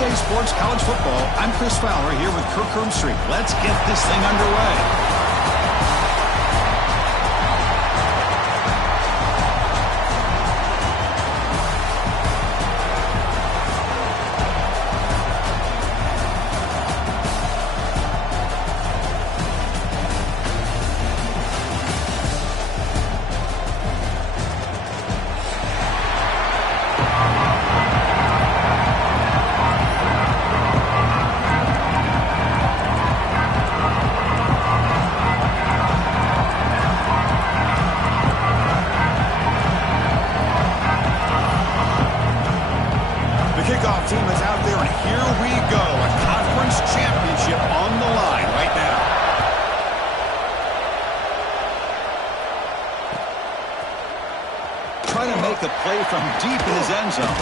EA Sports College Football. I'm Chris Fowler here with Kirk Herbstreit. Let's get this thing underway. Team is out there, and here we go. A conference championship on the line right now. Trying to make a play from deep in his end zone.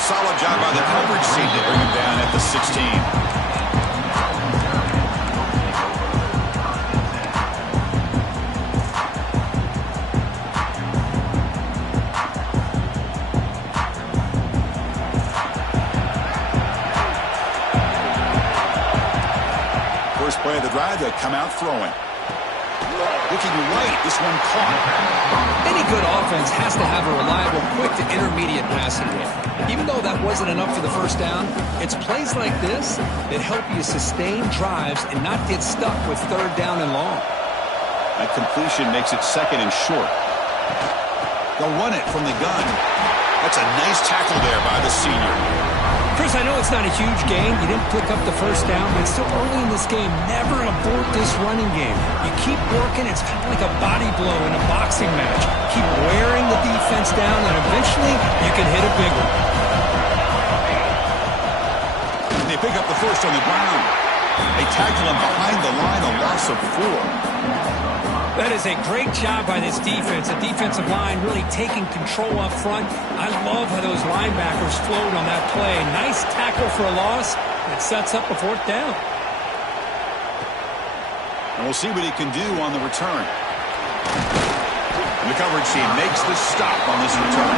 Solid job by the coverage team to bring him down at the 16. First play of the drive, they come out throwing. Looking right, this one caught. Any good offense has to have a reliable, quick to intermediate passing game. Even though that wasn't enough for the first down, it's plays like this that help you sustain drives and not get stuck with third down and long. That completion makes it second and short. They'll run it from the gun. That's a nice tackle there by the senior. Chris, I know it's not a huge gain. You didn't pick up the first down, but it's still early in this game. Never abort this running game. You keep working. It's kind of like a body blow in a boxing match. Keep wearing the defense down, and eventually you can hit a big one. They pick up the first on the ground. They tackle him behind the line, a loss of 4. That is a great job by this defense. The defensive line really taking control up front. I love how those linebackers flowed on that play. Nice tackle for a loss. It sets up a fourth down. And we'll see what he can do on the return. And the coverage team makes the stop on this return.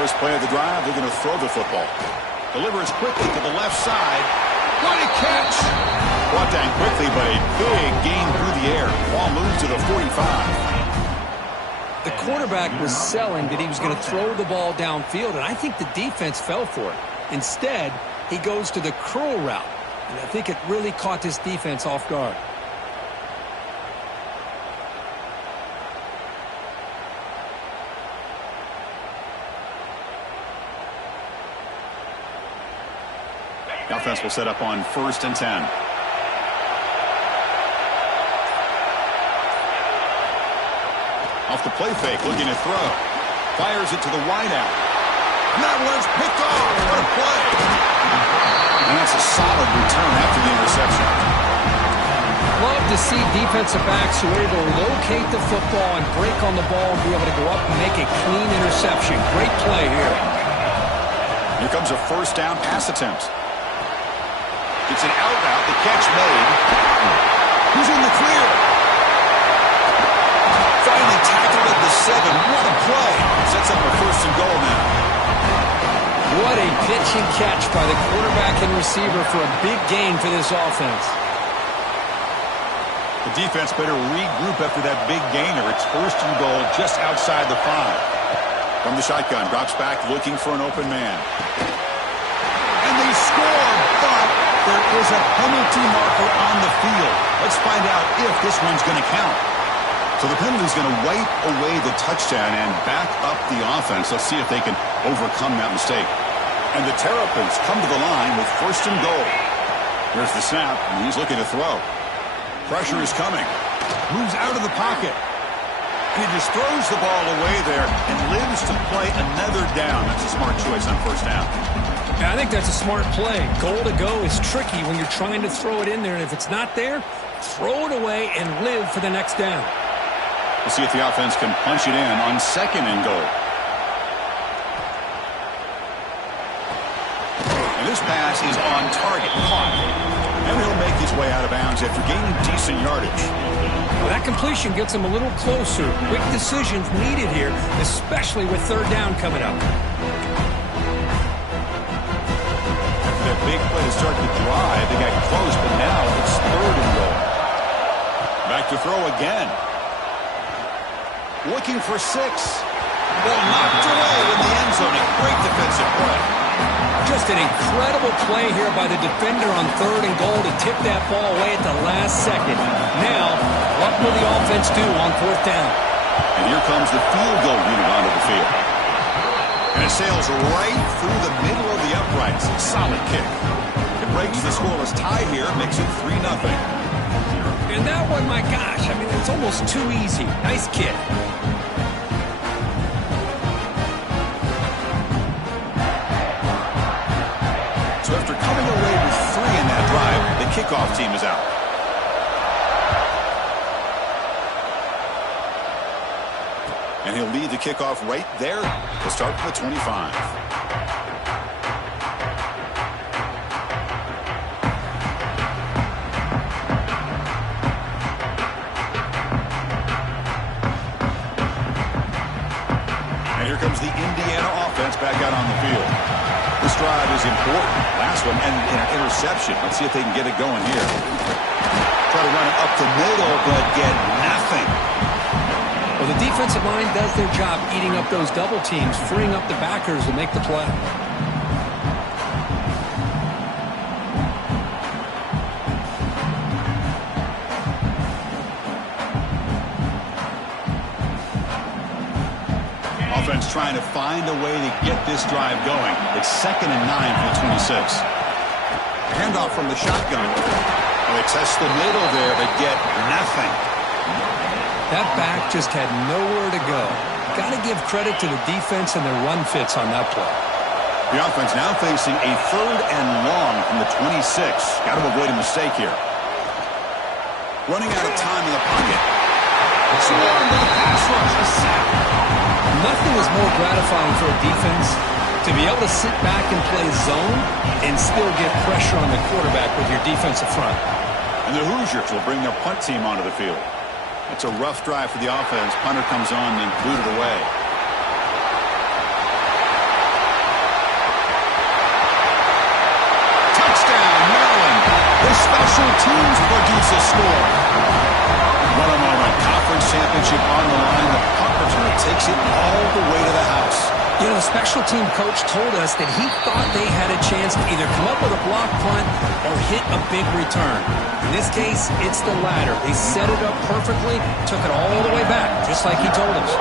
First play of the drive, they're going to throw the football. Delivers quickly to the left side. What a catch! Brought down quickly, but a big gain through the air. Ball moves to the 45. The quarterback was selling that he was going to throw the ball downfield, and I think the defense fell for it. Instead, he goes to the curl route, and I think it really caught this defense off guard. The offense will set up on 1st and 10. Off the play fake, looking to throw. Fires it to the wideout. And that one's picked off. What a play. And that's a solid return after the interception. Love to see defensive backs who are able to locate the football and break on the ball and be able to go up and make a clean interception. Great play here. Here comes a first down pass attempt. It's an out route, the catch made. Who's in the clear? Finally tackled at the 7. What a play. Sets up a 1st and goal now. What a pitch and catch by the quarterback and receiver for a big gain for this offense. The defense better regroup after that big gainer. It's 1st and goal just outside the 5. From the shotgun, drops back looking for an open man. And they score, but there is a penalty marker on the field. Let's find out if this one's going to count. So the penalty's going to wipe away the touchdown and back up the offense. Let's see if they can overcome that mistake. And the Terrapins come to the line with 1st and goal. Here's the snap, and he's looking to throw. Pressure is coming. Moves out of the pocket. And he just throws the ball away there and lives to play another down. That's a smart choice on first down. Yeah, I think that's a smart play. Goal to go is tricky when you're trying to throw it in there, and if it's not there, throw it away and live for the next down. We'll see if the offense can punch it in on second and goal. And this pass is on target. Caught. And he'll make his way out of bounds after gaining decent yardage. Well, that completion gets him a little closer. Quick decisions needed here, especially with third down coming up. After that big play to start the drive, they got close, but now it's third and goal. Back to throw again. Looking for 6. Ball knocked away in the end zone. A great defensive play. Just an incredible play here by the defender on third and goal to tip that ball away at the last second. Now, what will the offense do on fourth down? And here comes the field goal unit onto the field. And it sails right through the middle of the uprights. Solid kick. It breaks the scoreless tie here, makes it 3-0. And that one, my gosh, I mean, it's almost too easy. Nice kick. So after coming away with 3 in that drive, the kickoff team is out. And he'll lead the kickoff right there to start for the 25. And here comes the Indiana offense back out on the field. This drive is important. Last one, and an interception. Let's see if they can get it going here. Try to run it up the middle, but get nothing. Well, the defensive line does their job eating up those double teams, freeing up the backers to make the play. Offense trying to find a way to get this drive going. It's 2nd and 9 for the 26. Handoff from the shotgun. Well, they test the middle there, but get nothing. That back just had nowhere to go. Got to give credit to the defense and their run fits on that play. The offense now facing a 3rd and long from the 26. Got to avoid a mistake here. Running out of time in the pocket. Swarm with the pass rush. A sack. Nothing is more gratifying for a defense to be able to sit back and play zone and still get pressure on the quarterback with your defensive front. And the Hoosiers will bring their punt team onto the field. It's a rough drive for the offense. Punter comes on and booted away. Touchdown, Maryland. The special teams produce a score. What a moment. Conference championship on the line. The punt returner takes it all the way to the house. You know, the special team coach told us that he thought they had a chance to either come up with a block punt or hit a big return. In this case, it's the latter. They set it up perfectly, took it all the way back, just like he told us.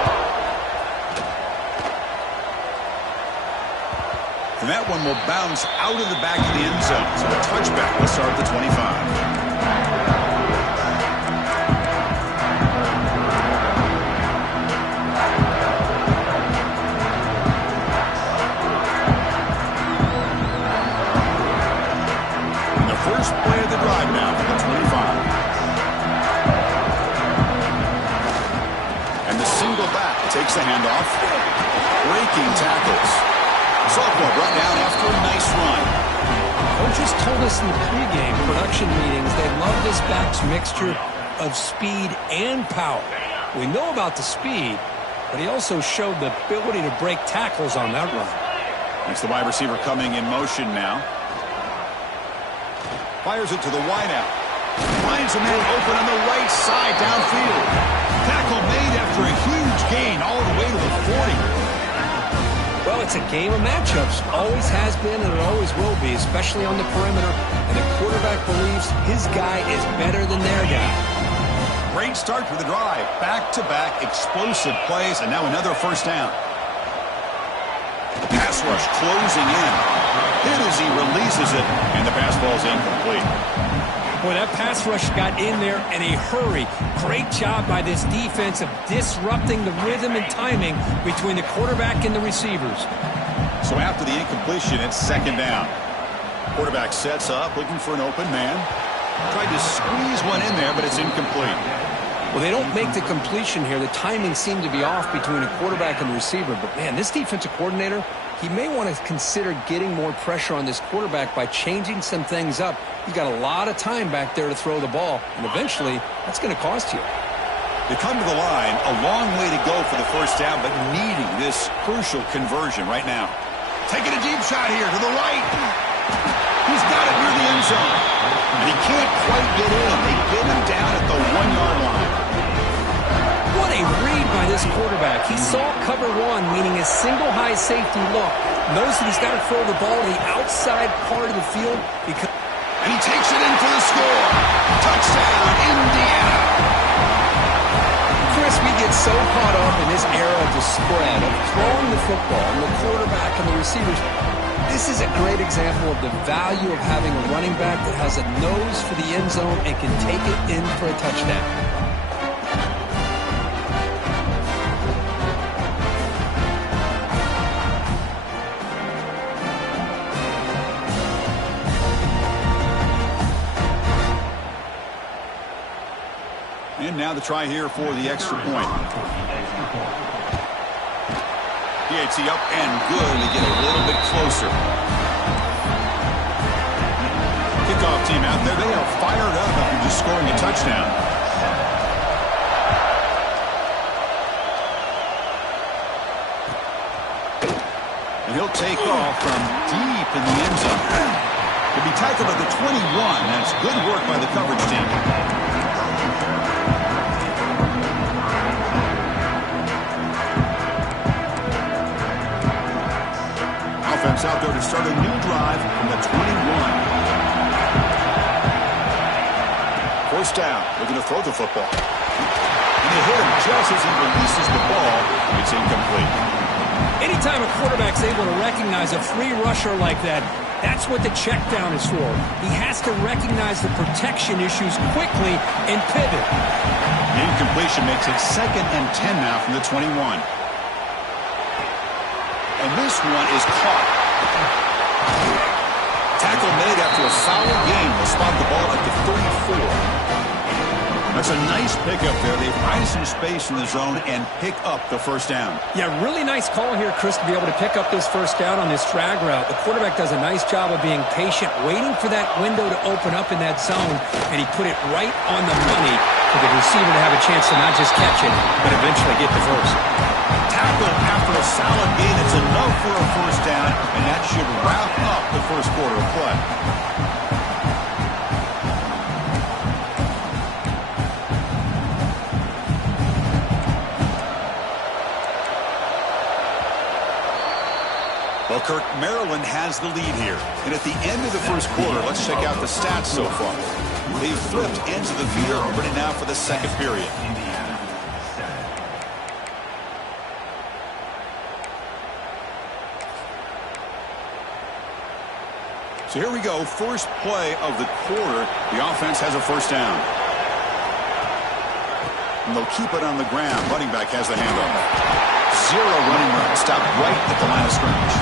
And that one will bounce out of the back of the end zone. So a touchback will start at the 25. First play of the drive now for the 25. And the single back takes the handoff. Breaking tackles. Sophomore brought down after a nice run. Coaches told us in the pregame production meetings they love this back's mixture of speed and power. We know about the speed, but he also showed the ability to break tackles on that run. It's the wide receiver coming in motion now. Fires it to the wideout. Finds a man open on the right side downfield. Tackle made after a huge gain all the way to the 40. Well, it's a game of matchups. Always has been and it always will be, especially on the perimeter. And the quarterback believes his guy is better than their guy. Great start to the drive. Back-to-back explosive plays, and now another first down. Pass rush closing in. Hit as he releases it, and the pass ball's incomplete. Boy, that pass rush got in there in a hurry. Great job by this defense of disrupting the rhythm and timing between the quarterback and the receivers. So after the incompletion, it's second down. Quarterback sets up, looking for an open man. Tried to squeeze one in there, but it's incomplete. Well, they don't make the completion here. The timing seemed to be off between the quarterback and the receiver. But, man, this defensive coordinator, he may want to consider getting more pressure on this quarterback by changing some things up. He's got a lot of time back there to throw the ball, and eventually that's going to cost you. They come to the line, a long way to go for the first down, but needing this crucial conversion right now. Taking a deep shot here to the right. He's got it near the end zone. And he can't quite get in. They get him down at the 1-yard line. What a read by this quarterback. He saw cover one, meaning a single high safety look. Knows that he's got to throw the ball to the outside part of the field. And he takes it in for the score. Touchdown, Indiana. Chris, we get so caught up in this era of the spread, of throwing the football, and the quarterback and the receivers. This is a great example of the value of having a running back that has a nose for the end zone and can take it in for a touchdown. And now the try here for the extra point. PAT up and good. They get a little bit closer. Kickoff team out there. They are fired up after just scoring a touchdown. And he'll take off from deep in the end zone. He'll be tackled at the 21. That's good work by the coverage team. Offense out there to start a new drive from the 21. First down, looking to throw the football. And they hit him just as he releases the ball. It's incomplete. Anytime a quarterback's able to recognize a free rusher like that, that's what the check down is for. He has to recognize the protection issues quickly and pivot. The incompletion makes it 2nd and 10 now from the 21. And this one is caught. Tackle made after a solid gain. Will spot the ball at the 34. That's a nice pickup there. They find some space in the zone and pick up the first down. Yeah, really nice call here, Chris, to be able to pick up this first down on this drag route. The quarterback does a nice job of being patient, waiting for that window to open up in that zone, and he put it right on the money for the receiver to have a chance to not just catch it, but eventually get the first. Tackle after a solid gain. It's enough for a first down, and that should wrap up the first quarter of play. Well, Kirk, Maryland has the lead here. And at the end of the first quarter, let's check out the stats so far. They've flipped ends of the field, ready now for the second period. So here we go, first play of the quarter. The offense has a first down. And they'll keep it on the ground. Running back has the handoff. Zero running room. Stop right at the line of scrimmage.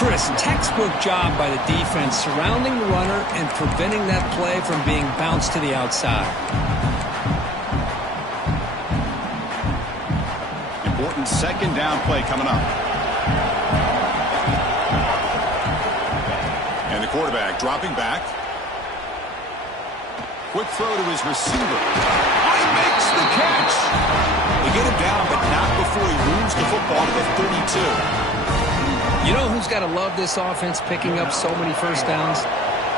Chris, textbook job by the defense surrounding the runner and preventing that play from being bounced to the outside. Important second down play coming up. And the quarterback dropping back. Quick throw to his receiver. Oh, he makes the catch. They get him down, but not before he moves the football to the 32. You know who's got to love this offense picking up so many first downs?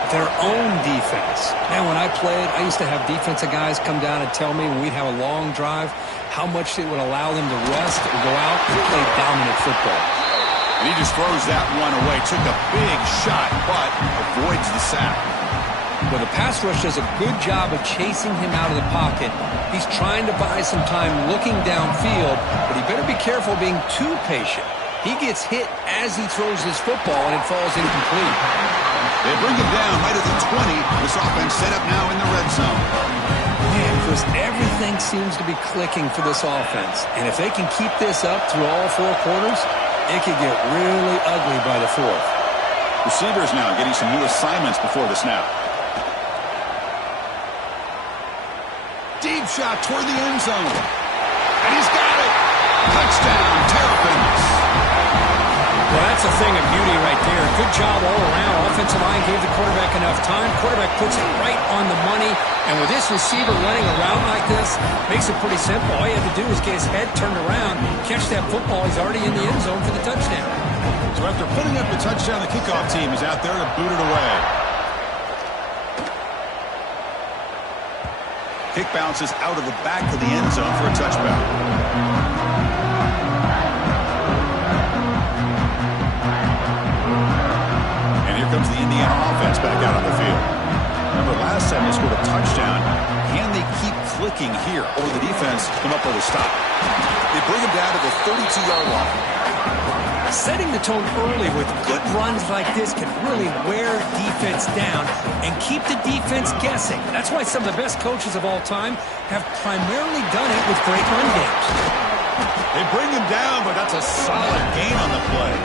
Their own defense. Man, when I played, I used to have defensive guys come down and tell me when we'd have a long drive how much it would allow them to rest and go out and play dominant football. And he just throws that one away. Took a big shot, but avoids the sack. Well, the pass rush does a good job of chasing him out of the pocket. He's trying to buy some time looking downfield, but he better be careful being too patient. He gets hit as he throws his football, and it falls incomplete. They bring him down right at the 20. This offense set up now in the red zone. Man, Chris, everything seems to be clicking for this offense. And if they can keep this up through all 4 quarters, it could get really ugly by the 4th. Receivers now getting some new assignments before the snap. Deep shot toward the end zone. And he's got it. Touchdown, Terrapins. Well, that's a thing of beauty right there. Good job all around. Offensive line gave the quarterback enough time. Quarterback puts it right on the money. And with this receiver running around like this, makes it pretty simple. All you have to do is get his head turned around, catch that football. He's already in the end zone for the touchdown. So after putting up the touchdown, the kickoff team is out there to boot it away. Kick bounces out of the back of the end zone for a touchback. Comes the Indiana offense back out on the field. Remember, last time they scored a touchdown. Can they keep clicking here, or the defense come up with a stop? They bring him down to the 32-yard line. Setting the tone early with good runs like this can really wear defense down and keep the defense guessing. That's why some of the best coaches of all time have primarily done it with great run games. They bring him down, but that's a solid gain on the play.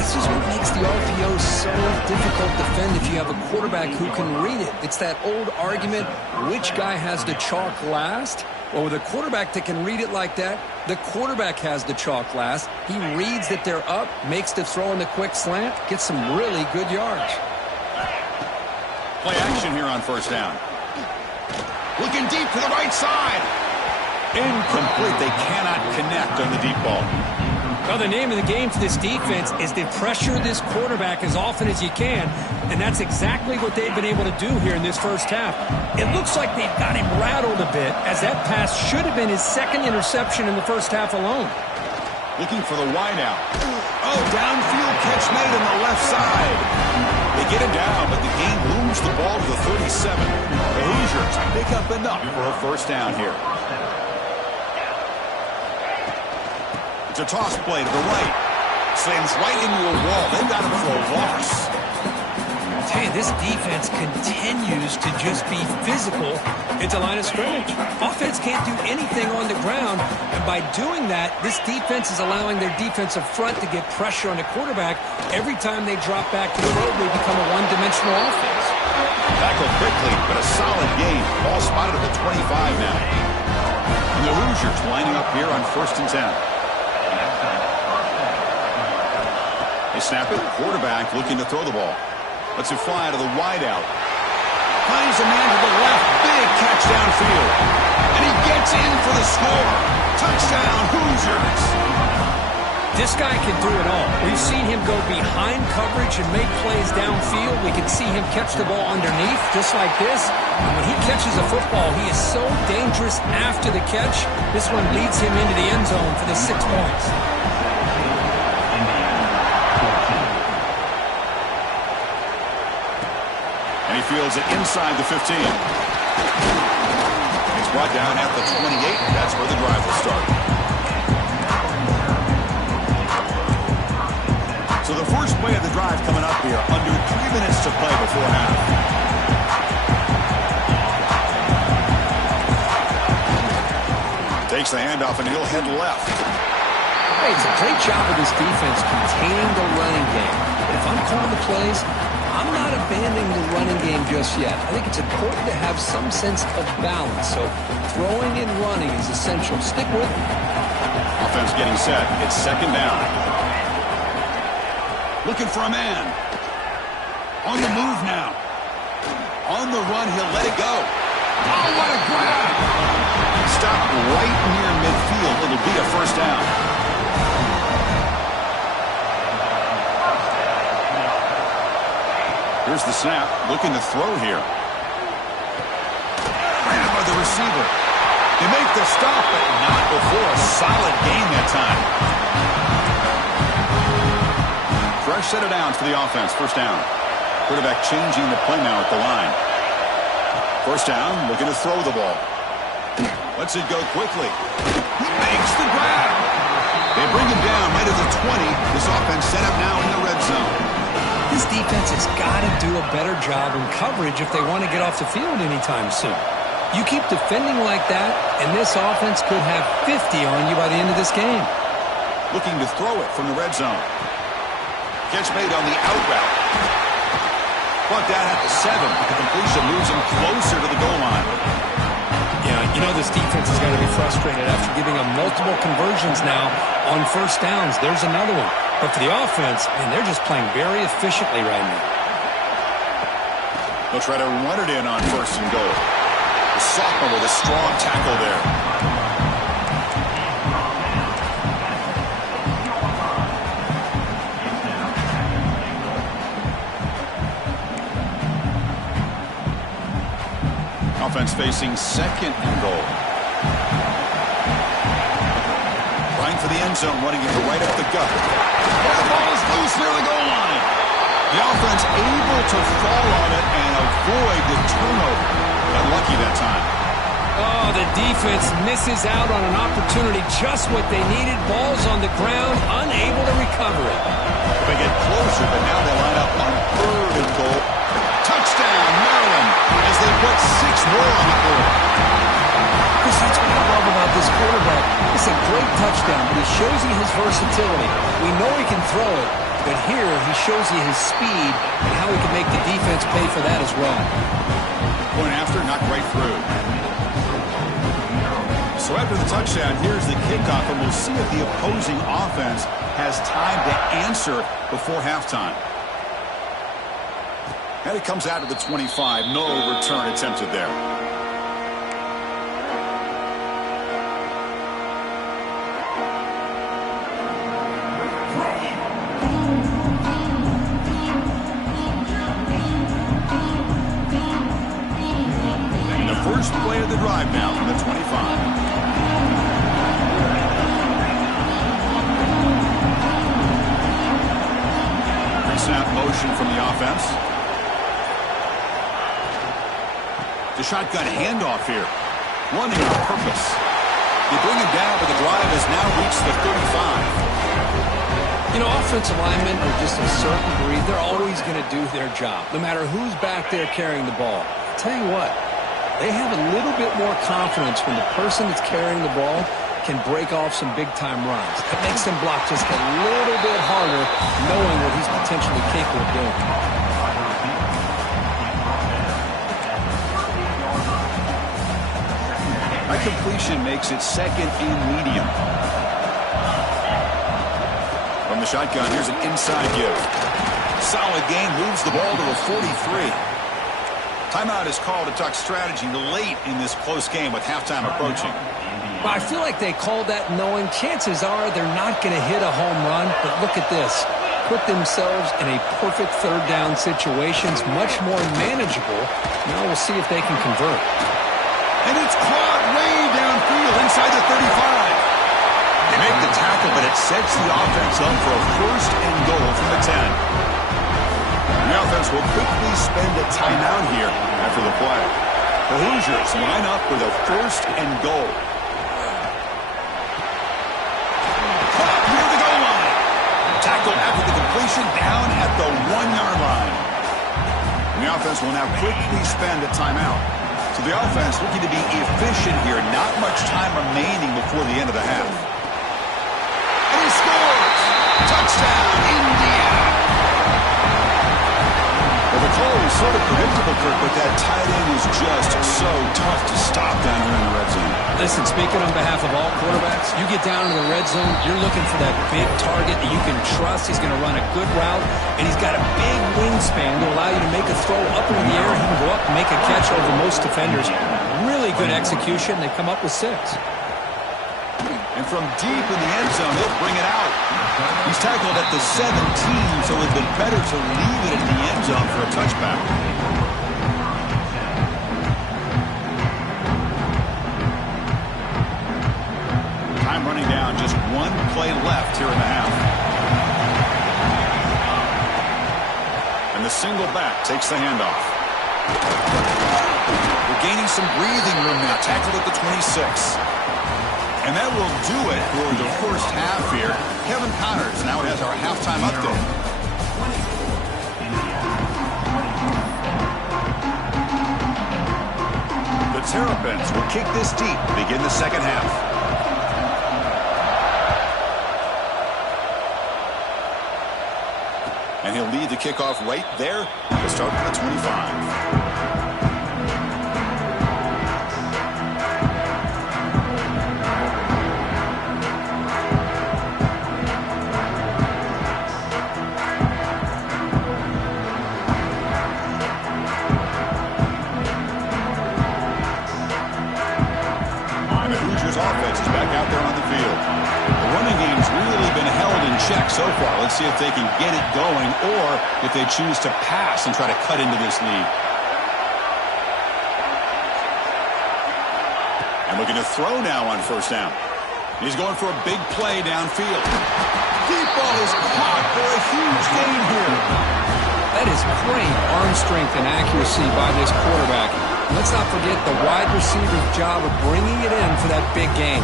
This is what makes the RPO so difficult to defend if you have a quarterback who can read it. It's that old argument, which guy has the chalk last? Well, with a quarterback that can read it like that, the quarterback has the chalk last. He reads that they're up, makes the throw in the quick slant, gets some really good yards. Play action here on first down. Looking deep to the right side. Incomplete. They cannot connect on the deep ball. Well, the name of the game for this defense is to pressure this quarterback as often as you can, and that's exactly what they've been able to do here in this first half. It looks like they've got him rattled a bit, as that pass should have been his 2nd interception in the first half alone. Looking for the wideout. Oh, downfield catch made on the left side. They get him down, but the game moves the ball to the 37. The Hoosiers pick up enough for a first down here. It's a toss play to the right. Slams right into a wall. They've got him for a loss. Hey, this defense continues to just be physical at the line of scrimmage. Offense can't do anything on the ground, and by doing that, this defense is allowing their defensive front to get pressure on the quarterback. Every time they drop back to the road, they become a one-dimensional offense. Tackled quickly, but a solid game. Ball spotted at the 25 now. And the Hoosiers lining up here on 1st and 10. They snap it. Quarterback looking to throw the ball. Lets it fly to the wideout. Finds a man to the left. Big catch downfield. And he gets in for the score. Touchdown, Hoosiers. This guy can do it all. We've seen him go behind coverage and make plays downfield. We can see him catch the ball underneath, just like this. And when he catches a football, he is so dangerous after the catch. This one leads him into the end zone for the 6 points. And he fields it inside the 15. It's brought down at the 28. That's where the drive will start. So the first play of the drive coming up here. Under 3 minutes to play before half. Takes the handoff and he'll head left. Hey, it's a great job of this defense containing the running game. But if I'm calling the plays, I'm not abandoning the running game just yet. I think it's important to have some sense of balance. So throwing and running is essential. Stick with it. Offense getting set. It's 2nd down. Looking for a man. On the move now. On the run, he'll let it go. Oh, what a grab. Stop right near midfield. It'll be a first down. Here's the snap. Looking to throw here. Grab by the receiver. They make the stop, but not before a solid gain that time. Fresh set of downs for the offense. First down. Quarterback changing the play now at the line. First down, looking to throw the ball. Lets it go quickly. He makes the grab. They bring him down right at the 20. This offense set up now in the red zone. This defense has got to do a better job in coverage if they want to get off the field anytime soon. You keep defending like that, and this offense could have 50 on you by the end of this game. Looking to throw it from the red zone. Catch made on the out route. Brought down at the 7. The completion moves him closer to the goal line. Yeah, you know this defense has got to be frustrated after giving up multiple conversions now on first downs. There's another one. But for the offense, man, they're just playing very efficiently right now. They'll try to run it in on first and goal. The sophomore with a strong tackle there. Offense facing second and goal. Trying for the end zone, running it right up the gut. And the ball is loose near the goal line. The offense able to fall on it and avoid the turnover. Got lucky that time. Oh, the defense misses out on an opportunity, just what they needed. Ball's on the ground, unable to recover it. They get closer, but now they line up on third and goal. Touchdown, Maryland, as they put 6 more on the board. Chris, that's what I love about this quarterback. It's a great touchdown, but he shows you his versatility. We know he can throw it, but here he shows you his speed and how he can make the defense pay for that as well. Point after, knocked right through. So after the touchdown, here's the kickoff, and we'll see if the opposing offense has time to answer before halftime. And it comes out of the 25. No return attempted there. And the first play of the drive now from the 25. Snap motion from the offense. The shotgun handoff here. Running on purpose. They bring him down, but the drive has now reached the 35. You know, offensive linemen are just a certain breed. They're always going to do their job, no matter who's back there carrying the ball. I'll tell you what, they have a little bit more confidence when the person that's carrying the ball can break off some big-time runs. That makes them block just a little bit harder, knowing what he's potentially capable of doing. That completion makes it second and medium. From the shotgun, here's an inside give. Solid gain, moves the ball to a 43. Timeout is called to talk strategy late in this close game with halftime approaching. Well, I feel like they called that knowing chances are they're not going to hit a home run, but look at this. Put themselves in a perfect third down situation. It's much more manageable. Now we'll see if they can convert. And it's caught way downfield inside the 35. They make the tackle, but it sets the offense up for a first and goal from the 10. The offense will quickly spend a timeout here after the play. The Hoosiers line up with a first and goal. Tackle after the completion down at the 1-yard line. And the offense will now quickly spend a timeout. So the offense looking to be efficient here. Not much time remaining before the end of the half. And he scores! Touchdown, Indiana! Well, the call was sort of predictable, Kirk, but that tight end is just so tough to stop down here in the red zone. Listen, speaking on behalf of all quarterbacks, you get down in the red zone, you're looking for that big target that you can trust. He's going to run a good route, and he's got a big wingspan to allow you to make a throw up in the air. He can go up and make a catch over most defenders. Really good execution. They come up with 6. And from deep in the end zone, he'll bring it out. He's tackled at the 17, so it would have been better to leave it in the end zone for a touchback. Time running down, just 1 play left here in the half. And the single back takes the handoff. We're gaining some breathing room now, tackled at the 26. And that will do it for the first half here. Kevin Connors now has our halftime update. The Terrapins will kick this deep to begin the second half. And he'll lead the kickoff right there. He'll start with the 25. Offense is back out there on the field. The running game's really been held in check so far. Let's see if they can get it going or if they choose to pass and try to cut into this lead. And looking to throw now on first down. He's going for a big play downfield. Deep ball is caught for a huge gain here. That is great arm strength and accuracy by this quarterback. Let's not forget the wide receiver's job of bringing it in for that big gain.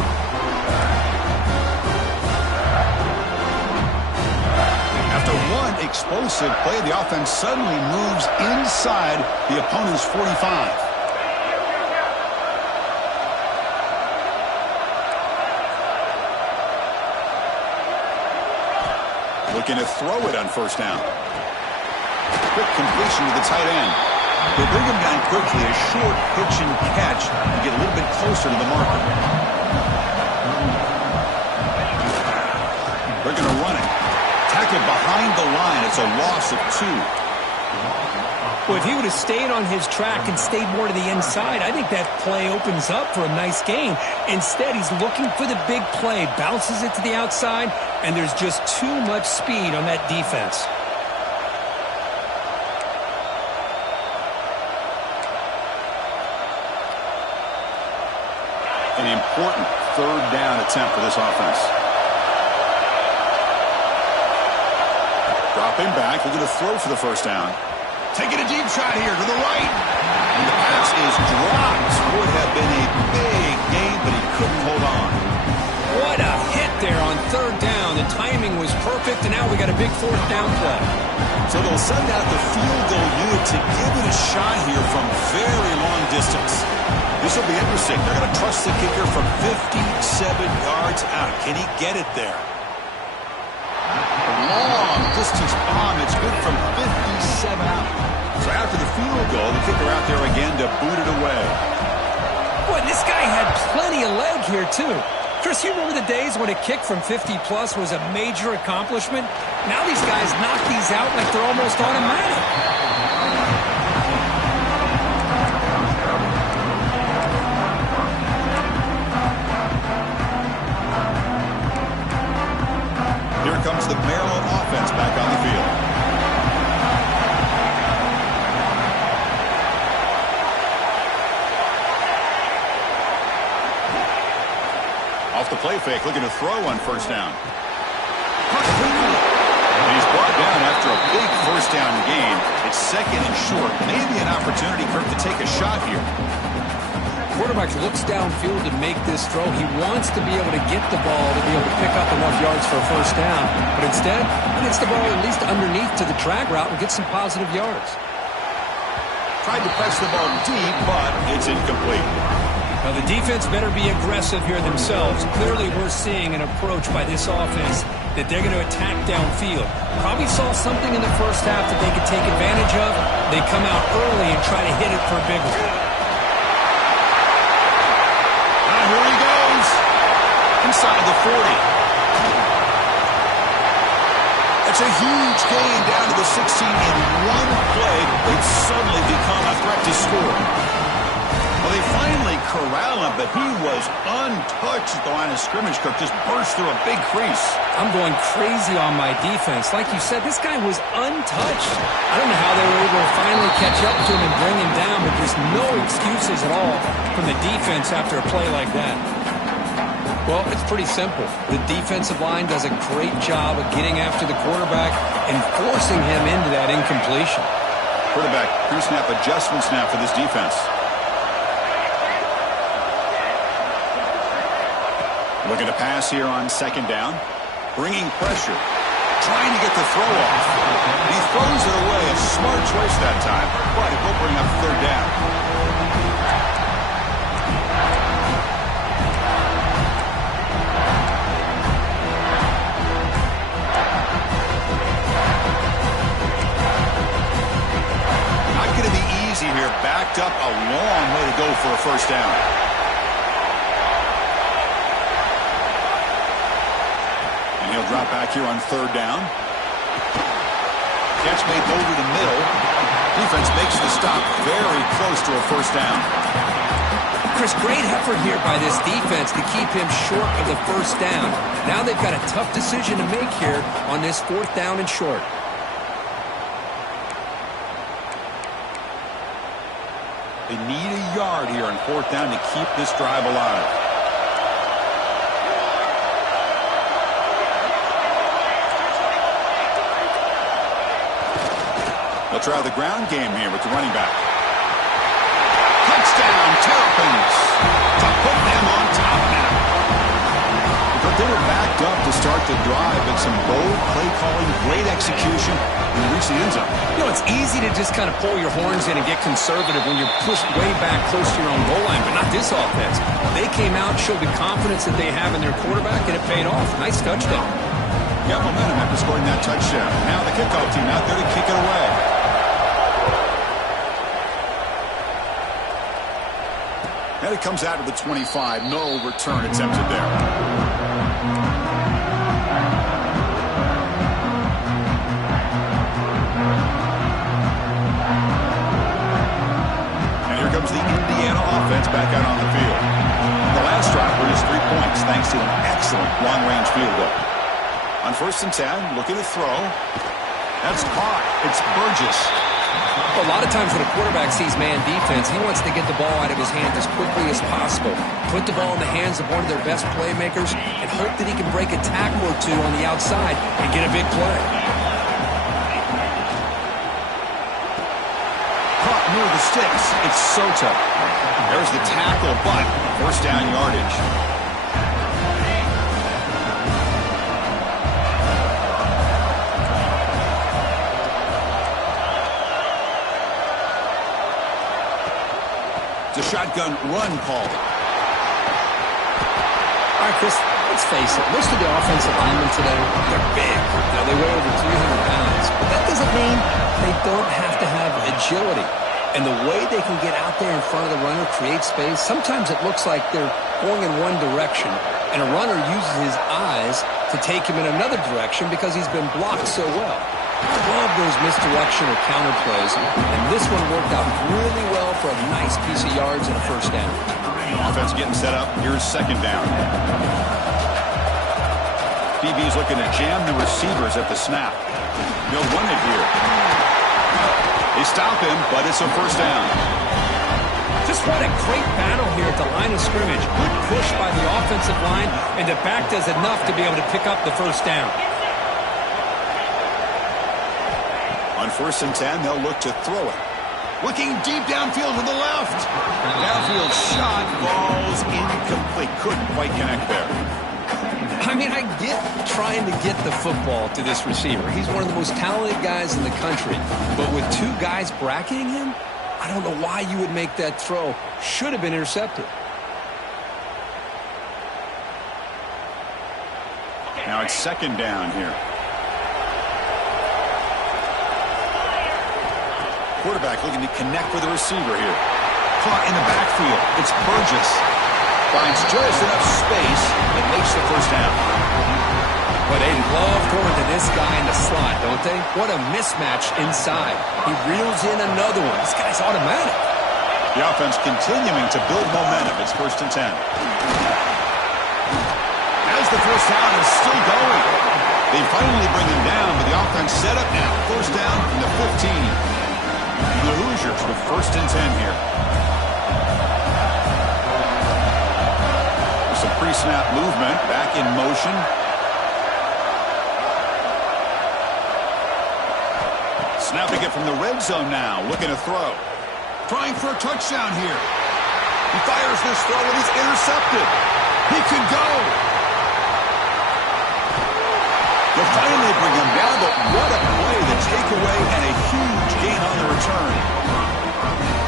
After one explosive play, the offense suddenly moves inside the opponent's 45. Looking to throw it on first down. Quick completion to the tight end. They bring him down quickly, a short pitch and catch to get a little bit closer to the marker. They're going to run it. Tackled behind the line. It's a loss of 2. Well, if he would have stayed on his track and stayed more to the inside, I think that play opens up for a nice gain. Instead, he's looking for the big play, bounces it to the outside, and there's just too much speed on that defense. An important third down attempt for this offense. Dropping back, looking to throw for the first down. Taking a deep shot here to the right. And the pass is dropped. Would have been a big gain, but he couldn't hold on. What a hit there on third down. The timing was perfect, and now we got a big fourth down play. So they'll send out the field goal unit to give it a shot here from very long distance. This will be interesting. They're going to trust the kicker from 57 yards out. Can he get it there? A long distance bomb. It's good from 57 out. So after the field goal, the kicker out there again to boot it away. Boy, this guy had plenty of leg here, too. Chris, you remember the days when a kick from 50-plus was a major accomplishment? Now these guys knock these out like they're almost automatic. Here comes the Maryland offense back on the field. Off the play fake, looking to throw on first down. And he's brought down after a big first down gain. It's second and short. Maybe an opportunity, Kirk, to take a shot here. Quarterback looks downfield to make this throw. He wants to be able to get the ball to be able to pick up enough yards for a first down. But instead, he gets the ball at least underneath to the drag route and gets some positive yards. Tried to press the ball deep, but it's incomplete. Now, the defense better be aggressive here themselves. Clearly, we're seeing an approach by this offense that they're going to attack downfield. Probably saw something in the first half that they could take advantage of. They come out early and try to hit it for a big one. Here he goes. Inside the 40. That's a huge gain down to the 16 in one play. They've suddenly become a threat to score. Well, they finally corral him, but he was untouched at the line of scrimmage. Kirk just burst through a big crease. I'm going crazy on my defense. Like you said, this guy was untouched. I don't know how they were able to finally catch up to him and bring him down, but there's no excuses at all from the defense after a play like that. Well, it's pretty simple. The defensive line does a great job of getting after the quarterback and forcing him into that incompletion. Quarterback pre-snap adjustments now for this defense. Looking to pass here on second down. Bringing pressure. Trying to get the throw off. And he throws it away. A smart choice that time. But it will bring up third down. Not going to be easy here. Backed up a long way to go for a first down. He'll drop back here on third down. Catch made over the middle. Defense makes the stop very close to a first down. Chris, great effort here by this defense to keep him short of the first down. Now they've got a tough decision to make here on this fourth down and short. They need a yard here on fourth down to keep this drive alive. They'll try the ground game here with the running back. Touchdown, Terrapins to put them on top now. But they were backed up to start the drive, but some bold play calling, great execution, and reach the end zone. You know, it's easy to just kind of pull your horns in and get conservative when you're pushed way back close to your own goal line, but not this offense. They came out, showed the confidence that they have in their quarterback, and it paid off. Nice touchdown. Got momentum after scoring that touchdown. Now the kickoff team out there to kick it away. And it comes out of the 25. No return attempted there. And here comes the Indiana offense back out on the field. The last drive produced 3 points thanks to an excellent long-range field goal. On 1st and 10, looking to throw. That's caught. It's Burgess. A lot of times when a quarterback sees man defense, he wants to get the ball out of his hands as quickly as possible, put the ball in the hands of one of their best playmakers, and hope that he can break a tackle or two on the outside and get a big play. Caught near the sticks. It's Soto. There's the tackle, but first down yardage. The shotgun run call. All right, Chris, let's face it. Most of the offensive linemen today, they're big. Now, they weigh over 300 pounds. But that doesn't mean they don't have to have agility. And the way they can get out there in front of the runner, create space, sometimes it looks like they're going in one direction, and a runner uses his eyes to take him in another direction because he's been blocked so well. I love those misdirection or counter plays, and this one worked out really well for a nice piece of yards and a first down. Offense getting set up. Here's second down. DB's looking to jam the receivers at the snap. They'll run it here. They stop him, but it's a first down. Just what a great battle here at the line of scrimmage. Good push by the offensive line, and the back does enough to be able to pick up the first down. On 1st and 10, they'll look to throw it. Looking deep downfield to the left. Downfield shot falls incomplete. Couldn't quite connect there. I mean, I get trying to get the football to this receiver. He's one of the most talented guys in the country. But with two guys bracketing him, I don't know why you would make that throw. Should have been intercepted. Now it's second down here. Quarterback looking to connect with the receiver here. Caught in the backfield. It's Burgess. Finds just enough space and makes the first down. But they love going to this guy in the slot, don't they? What a mismatch inside. He reels in another one. This guy's automatic. The offense continuing to build momentum. It's 1st and 10. As the first down is still going. They finally bring him down, but the offense set up now. First down from the 15. The Hoosiers with 1st and 10 here. With some pre-snap movement, back in motion. Snapping it from the red zone now, looking to throw. Trying for a touchdown here. He fires this throw and it's intercepted. He can go. finally bring him down, but what a play, the takeaway, and a huge gain on the return.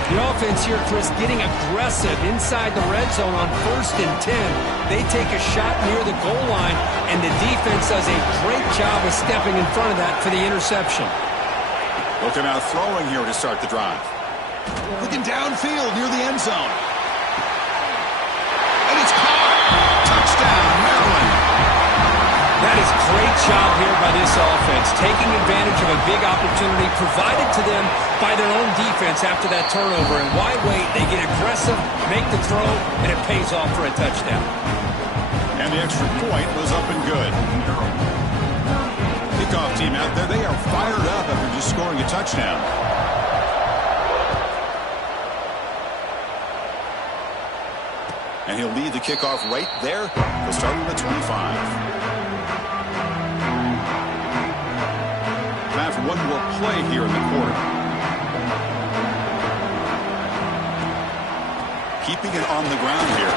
The offense here, Chris, getting aggressive inside the red zone on 1st and 10. They take a shot near the goal line, and the defense does a great job of stepping in front of that for the interception. Looking out throwing here to start the drive. Looking downfield near the end zone. And it's caught. Touchdown, Maryland. That is a great job here by this offense, taking advantage of a big opportunity provided to them by their own defense after that turnover. And why wait? They get aggressive, make the throw, and it pays off for a touchdown. And the extra point was up and good. Kickoff team out there, they are fired up after just scoring a touchdown. And he'll lead the kickoff right there. They'll start with the 25. Time for one more play here in the quarter. Keeping it on the ground here.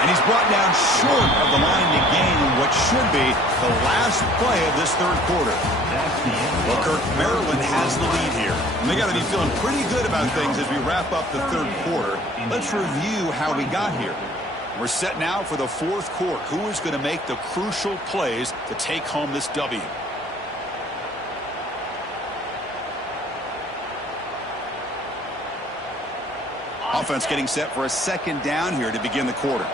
And he's brought down short of the line to gain what should be the last play of this third quarter. Well, Kirk, Maryland has the lead here. And they got to be feeling pretty good about things as we wrap up the third quarter. Let's review how we got here. We're set now for the fourth quarter. Who is going to make the crucial plays to take home this W? Offense getting set for a second down here to begin the quarter.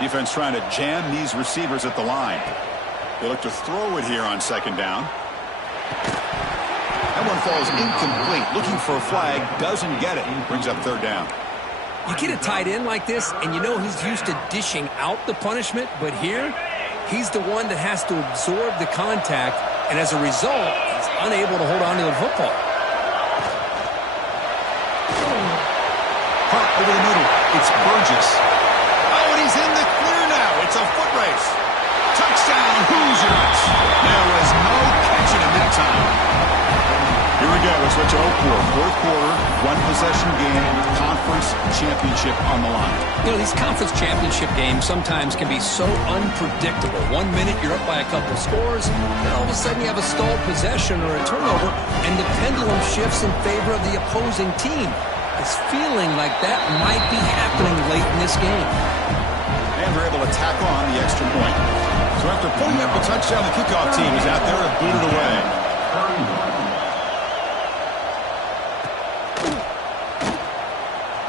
Defense trying to jam these receivers at the line. They look to throw it here on second down. That one falls incomplete. Looking for a flag. Doesn't get it. Brings up third down. You get a tight end like this, and you know he's used to dishing out the punishment. But here, he's the one that has to absorb the contact. And as a result, he's unable to hold on to the football. Over the middle, it's Burgess. Oh, and he's in the clear now. It's a foot race. Touchdown, Hoosiers. There was no catching him that time. Here we go. It's what you hope for. Fourth quarter, one-possession game, conference championship on the line. You know, these conference championship games sometimes can be so unpredictable. 1 minute you're up by a couple of scores, then all of a sudden you have a stalled possession or a turnover, and the pendulum shifts in favor of the opposing team. It's feeling like that might be happening late in this game. And they're able to tack on the extra point. So after putting up a touchdown, the kickoff team is out there to boot it away.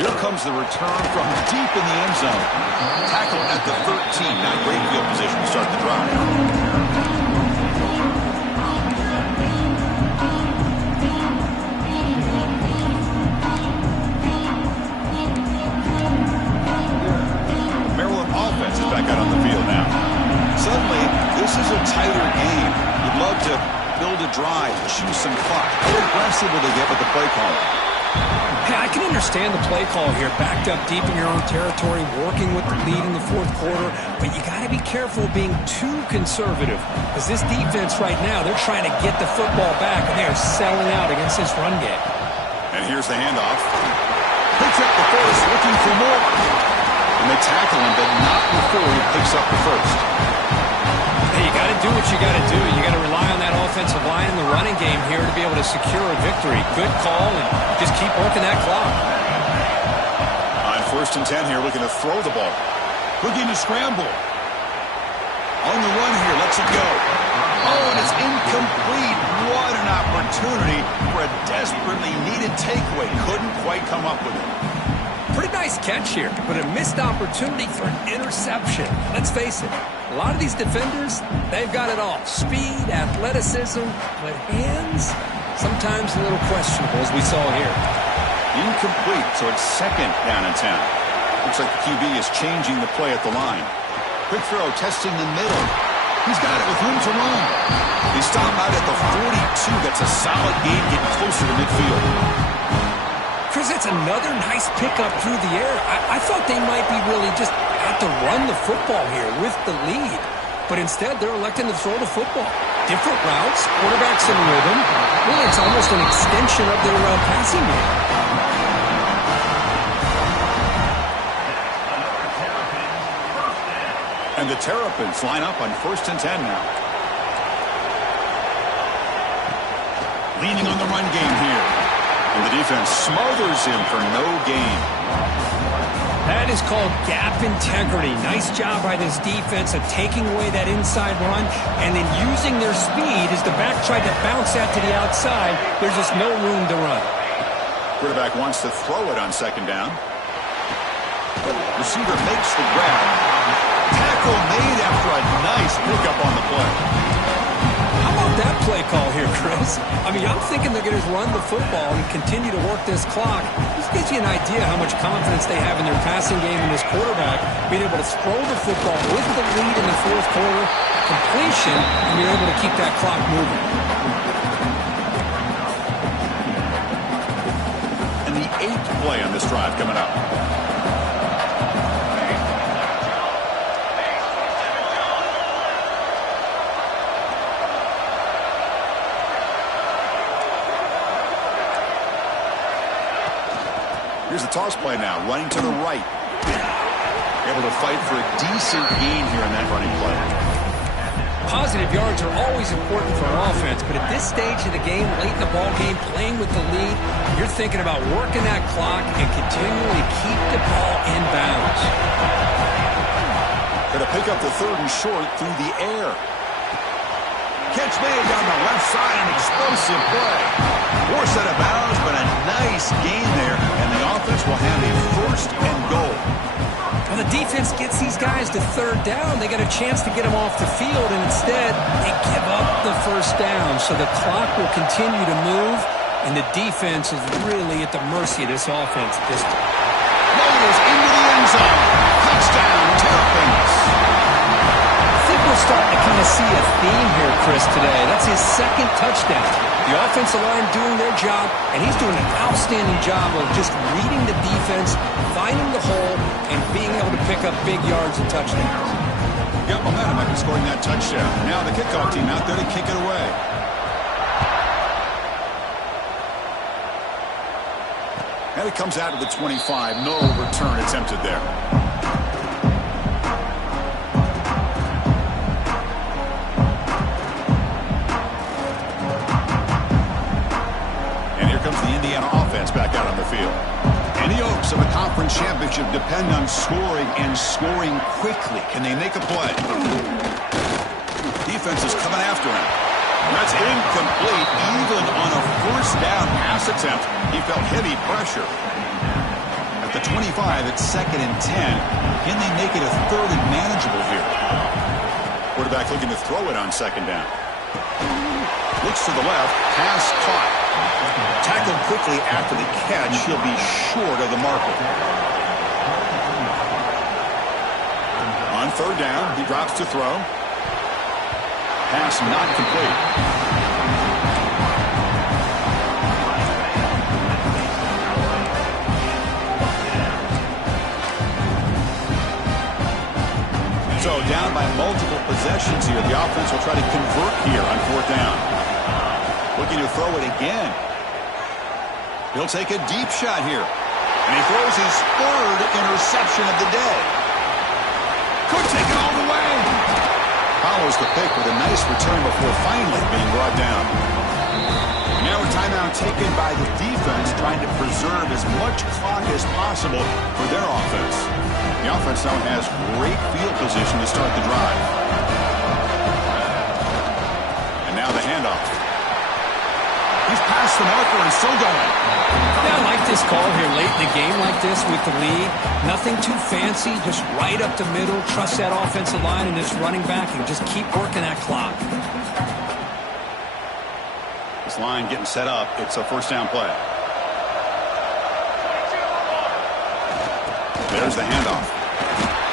Here comes the return from deep in the end zone. Tackled at the 13. Now great field position to start the drive. Back out on the field now. Suddenly, this is a tighter game. You'd love to build a drive, choose some clock. How aggressive will they get with the play call? Hey, I can understand the play call here. Backed up deep in your own territory, working with the lead in the fourth quarter. But you got to be careful of being too conservative. Because this defense right now, they're trying to get the football back, and they are selling out against this run game. And here's the handoff. Picks up the first, looking for more. And they tackle him, but not before he picks up the first. Hey, you got to do what you got to do. You got to rely on that offensive line in the running game here to be able to secure a victory. Good call, and just keep working that clock. On 1st and 10 here, looking to throw the ball. Looking to scramble. On the run here, lets it go. Oh, and it's incomplete. What an opportunity for a desperately needed takeaway. Couldn't quite come up with it. Pretty nice catch here, but a missed opportunity for an interception. Let's face it, a lot of these defenders, they've got it all. Speed, athleticism, but hands, sometimes a little questionable, as we saw here. Incomplete, so it's second down and 10. Looks like the QB is changing the play at the line. Quick throw, testing the middle. He's got it with room to run. They stop out at the 42. That's a solid gain, getting closer to midfield. Chris, that's another nice pickup through the air. I thought they might be really just out to run the football here with the lead. But instead, they're electing to throw the football. Different routes, quarterbacks in rhythm. Really, it's almost an extension of their passing game. And And the Terrapins line up on 1st and 10 now. Leaning on the run game here. And the defense smothers him for no gain. That is called gap integrity. Nice job by this defense of taking away that inside run and then using their speed as the back tried to bounce that to the outside. There's just no room to run. Quarterback wants to throw it on 2nd down. Receiver makes the grab. Tackle made after a nice pickup on the play. How about that play call here, Chris? I mean, I'm thinking they're going to run the football and continue to work this clock. This gives you an idea how much confidence they have in their passing game and this quarterback being able to throw the football with the lead in the 4th quarter, completion, and you're able to keep that clock moving. And the 8th play on this drive coming up. Here's the toss play now, running to the right. Able to fight for a decent gain here in that running play. Positive yards are always important for an offense, but at this stage of the game, late in the ball game, playing with the lead, you're thinking about working that clock and continually keep the ball in bounds. Going to pick up the 3rd and short through the air. Catch made down the left side, an explosive play. Forced out of bounds, but a nice gain there, and the offense will have a 1st and goal. When the defense gets these guys to 3rd down, they got a chance to get them off the field, and instead they give up the 1st down. So the clock will continue to move, and the defense is really at the mercy of this offense at this time. Loaders into the end zone. Touchdown, Terrapins. I think we're starting to kind of see a theme here, Chris, today. That's his 2nd touchdown. The offensive line doing their job, and he's doing an outstanding job of just reading the defense, finding the hole, and being able to pick up big yards and touchdowns. Got momentum after scoring that touchdown. Now the kickoff team out there to kick it away. And it comes out to the 25. No return attempted there. Back out on the field. And the Oaks of a conference championship depend on scoring and scoring quickly. Can they make a play? Defense is coming after him. That's incomplete. Even on a 1st down pass attempt, he felt heavy pressure. At the 25, it's 2nd and 10. Can they make it a 3rd and manageable here? Quarterback looking to throw it on 2nd down. Looks to the left. Pass caught. Tackled quickly after the catch. He'll be short of the marker. On 3rd down, he drops to throw. Pass not complete. So down by multiple possessions here. The offense will try to convert here on 4th down. Looking to throw it again. He'll take a deep shot here. And he throws his 3rd interception of the day. Could take it all the way. Follows the pick with a nice return before finally being brought down. Now a timeout taken by the defense, trying to preserve as much clock as possible for their offense. The offense now has great field position to start the drive. And now the handoff. He's past the marker and still going. Yeah, I like this call here late in the game like this with the lead. Nothing too fancy, just right up the middle. Trust that offensive line and this running back and just keep working that clock. This line getting set up. It's a 1st down play. There's the handoff.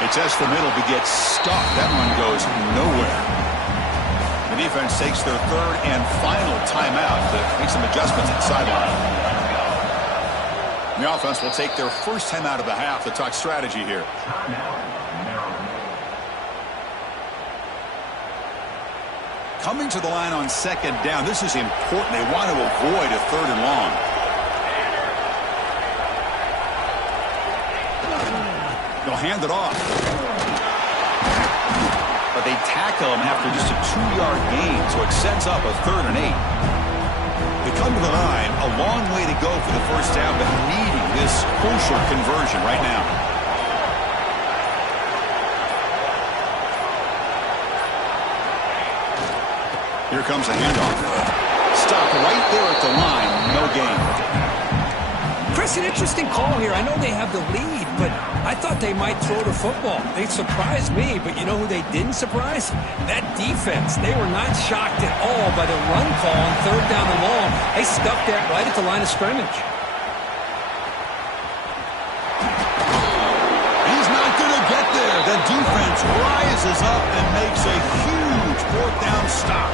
It tests the middle but gets stuck. That one goes nowhere. The defense takes their 3rd and final timeout to make some adjustments at the sideline. The offense will take their 1st timeout of the half to talk strategy here. Coming to the line on 2nd down. This is important. They want to avoid a 3rd and long. They'll hand it off. they tackle him after just a 2-yard gain, so it sets up a 3rd and 8. They come to the line, a long way to go for the first down, but needing this crucial conversion right now. Here comes a handoff. Stop right there at the line, no gain. Chris, an interesting call here. I know they have the lead, but I thought they might throw the football. They surprised me, but you know who they didn't surprise? That defense. They were not shocked at all by the run call on 3rd down and long. They stuck that right at the line of scrimmage. He's not going to get there. The defense rises up and makes a huge 4th down stop.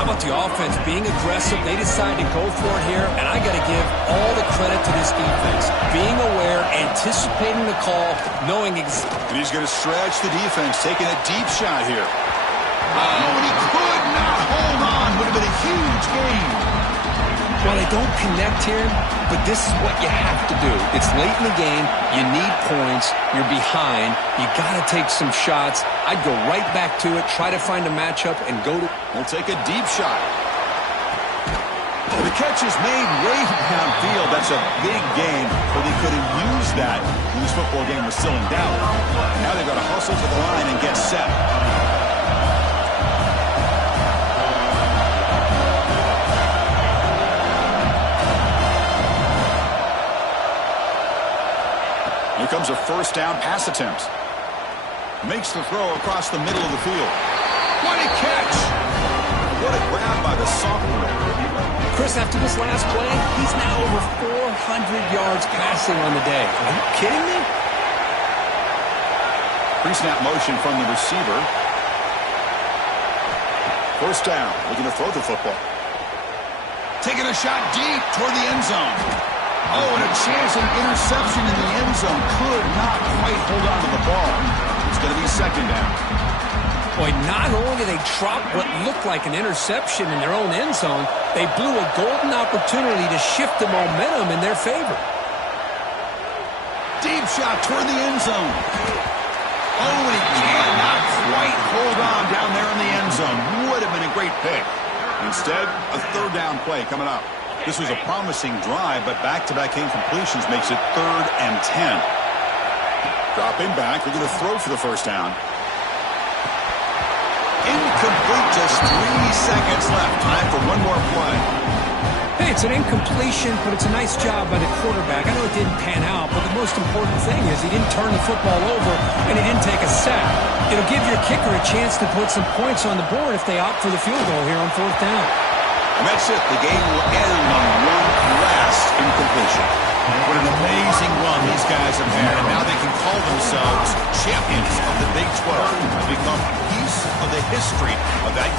How about the offense being aggressive? They decided to go for it here, and I got to give all the credit to this defense. Being aware, anticipating the call, knowing exactly. And he's going to stretch the defense, taking a deep shot here. Oh, and he could not hold on. Would have been a huge gain. Well, they don't connect here, but this is what you have to do. It's late in the game. You need points. You're behind. You got to take some shots. I'd go right back to it, try to find a matchup, and go to... We'll take a deep shot. The catch is made way downfield. That's a big gain, but they couldn't use that. This football game was still in doubt. Now they've got to hustle to the line and get set. Here comes a 1st down pass attempt. Makes the throw across the middle of the field. What a catch! What a grab by the sophomore. Chris, after this last play, he's now over 400 yards passing on the day. Are you kidding me? Pre-snap motion from the receiver. 1st down, looking to throw the football. Taking a shot deep toward the end zone. Oh, and a chance of interception in the end zone. Could not quite hold on to the ball. It's going to be 2nd down. Boy, not only did they drop what looked like an interception in their own end zone, they blew a golden opportunity to shift the momentum in their favor. Deep shot toward the end zone. Oh, and he cannot quite hold on down there in the end zone. Would have been a great pick. Instead, a 3rd down play coming up. This was a promising drive, but back-to-back incompletions makes it 3rd and 10. Dropping back, they're going to throw for the 1st down. Incomplete, just 3 seconds left. Time for one more play. Hey, it's an incompletion, but it's a nice job by the quarterback. I know it didn't pan out, but the most important thing is he didn't turn the football over and he didn't take a sack. It'll give your kicker a chance to put some points on the board if they opt for the field goal here on 4th down. And that's it. The game will end on one last incompletion. What an amazing run these guys have had, and now they can call themselves champions of the Big 12. Become a piece of the history of that great